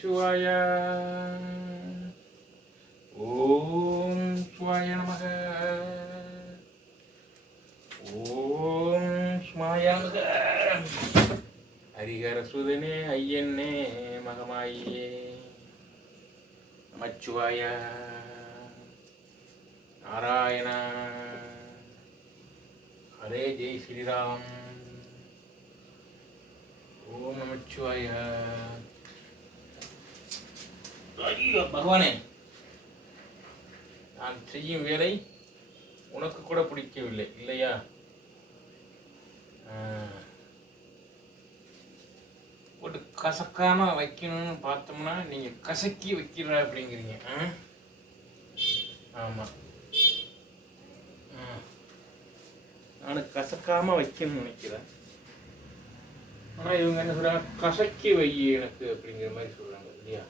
நமச்சிவாய. ஓம் சிவாய நமக. ஓம் சிவாய நமக. ஹரிஹர சுதனே ஐயன்னே மகமாயே நமச்சிவாய. நாராயண ஹரே ஜெய் ஸ்ரீராம். ஓம் நமச்சிவாய. ஐயோ பகவானே, நான் செய்யும் வேலை உனக்கு கூட பிடிக்கவில்லை இல்லையா? போட்டு கசக்காம வைக்கணும்னு பார்த்தோம்னா நீங்க கசக்கி வைக்கிற அப்படிங்கிறீங்க. ஆமா, நான் கசக்காம வைக்கணும்னு நினைக்கிறேன். ஆனா இவங்க என்ன சொல்றாங்க, கசக்கி வை எனக்கு அப்படிங்கிற மாதிரி சொல்றாங்க இல்லையா?